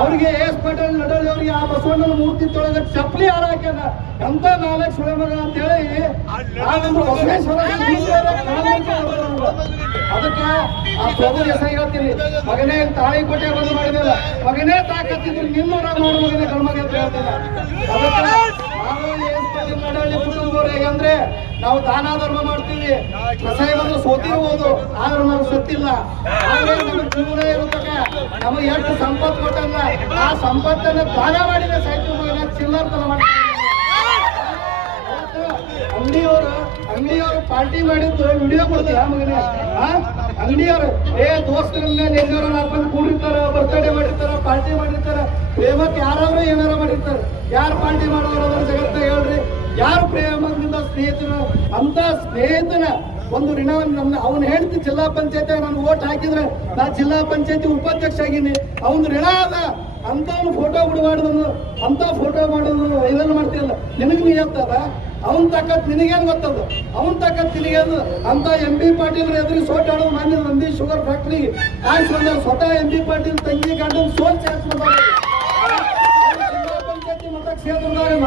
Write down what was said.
ಅವ್ರಿಗೆ ಎಸ್ ಪಟೇಲ್ ನಡಳಿ ಅವ್ರಿಗೆ ಆ ಬಸವಣ್ಣನ ಮೂರ್ತಿ ತೊಳಗ ಚಪ್ಪಲಿ ಹಾರ ಹಾಕ್ಯಾನ ಎಂತ ನಾಲ್ಕು ಸುಳೆ ಮಗ ಅಂತ ಹೇಳಿ ಬಸವೇಶ್ವರ ಅದಕ್ಕೆ ಆ ಪ್ರಭು ದೇಸಾಯಿ ಹೇಳ್ತೀನಿ, ಮಗನೇ ತಾಳಿಕೋಟೆ ಬಂದು ಮಾಡಿದಲ್ಲ, ಮಗನೇ ತಾಕತ್ತಿದ್ರು ನಿನ್ನ ನೋಡು ಮಗನೇ ಕಳ್ಮಗ ಅಂತ ಹೇಳ್ತಿಲ್ಲ. ಅದಕ್ಕೆ ನಾವು ಎಸ್ ಪಟೇಲ್ ನಡಳಿ ಕುಟುಂಬದವ್ರು ಹೇಗಂದ್ರೆ ನಾವು ದಾನ ಧರ್ಮ ಮಾಡ್ತೀವಿ, ಕಸಾಯ ಬಂದು ಸೋತಿರ್ಬೋದು, ಆದ್ರೆ ನಾವು ಸತ್ತಿಲ್ಲ. ಆದ್ರೆ ನಮ್ಮ ಜೀವನ ಇರುತ್ತಕ ನಮಗೆ ಎಷ್ಟು ಸಂಪತ್ತು ಕೊಟ್ಟಲ್ಲ, ಆ ಸಂಪತ್ತನ್ನು ದಾನ ಮಾಡಿದ್ರೆ ಸಾಹಿತ್ಯ ಮಗನ ಚಿಲ್ಲರ್ತನ ಮಾಡ್ತೀವಿ. ಅಂಗಡಿಯವರು ಪಾರ್ಟಿ ಮಾಡಿದ್ದು ವಿಡಿಯೋ ಕೊಡ್ತೀಯ ಮಗನೇ? ಅಂಗಡಿಯವರು ದೋಸ್ತರ ಮೇಲೆ ಎಲ್ಲರೂ ಹಾಕೊಂಡು ಕೂಡಿರ್ತಾರ, ಬರ್ತ್ಡೇ ಮಾಡಿರ್ತಾರ, ಪಾರ್ಟಿ ಮಾಡಿರ್ತಾರ, ಪ್ರೇಮಕ್ಕೆ ಯಾರಾದ್ರೂ ಏನಾರ ಮಾಡಿರ್ತಾರೆ. ಯಾರು ಪಾರ್ಟಿ ಮಾಡೋರು ಅದರ ಜಗತ್ತ ಹೇಳ್ರಿ, ಯಾರು ಪ್ರೇಮದಿಂದ ಸ್ನೇಹಿತನ ಅಂತ ಸ್ನೇಹಿತನ ಒಂದು ಋಣವನ್ನು ಅವನು ಹೇಳ್ತಿ ಜಿಲ್ಲಾ ಪಂಚಾಯತ್ ನಾನು ಓಟ್ ಹಾಕಿದ್ರೆ ನಾ ಜಿಲ್ಲಾ ಪಂಚಾಯತಿ ಉಪಾಧ್ಯಕ್ಷ ಆಗಿನಿ, ಅವನ ಋಣ ಅದ ಅಂತ ಅವ್ನು ಫೋಟೋ ಬಿಡಬಾರ್ದು, ಅಂತ ಫೋಟೋ ಮಾಡೋದು ಇದನ್ನು ಮಾಡ್ತಿರಲ್ಲ. ನಿನಗೆ ನಿಯತ್ತದ ಅವನ್ ತಾಕತ್ ನಿನಗೇನು ಗೊತ್ತದ, ಅವನ್ ತಾಕತ್ ನಿನಗೇನು ಅಂತ MP ಪಾಟೀಲ್ ಎದುರು ಸೋಟ್ ಆಡೋದು ಮಾನ್ಯ ನಂದಿ ಶುಗರ್ ಫ್ಯಾಕ್ಟ್ರಿ ಆಯ್ಸ್ ಬಂದ ಸ್ವತಃ MP ಪಾಟೀಲ್ ತಂಗಿ ಗಂಡನ್ ಸೋಲ್ ಚಾನ್ಸ್ ಜಿಲ್ಲಾ ಪಂಚಾಯತಿ ಮತ ಕ್ಷೇತ್ರದಾಗ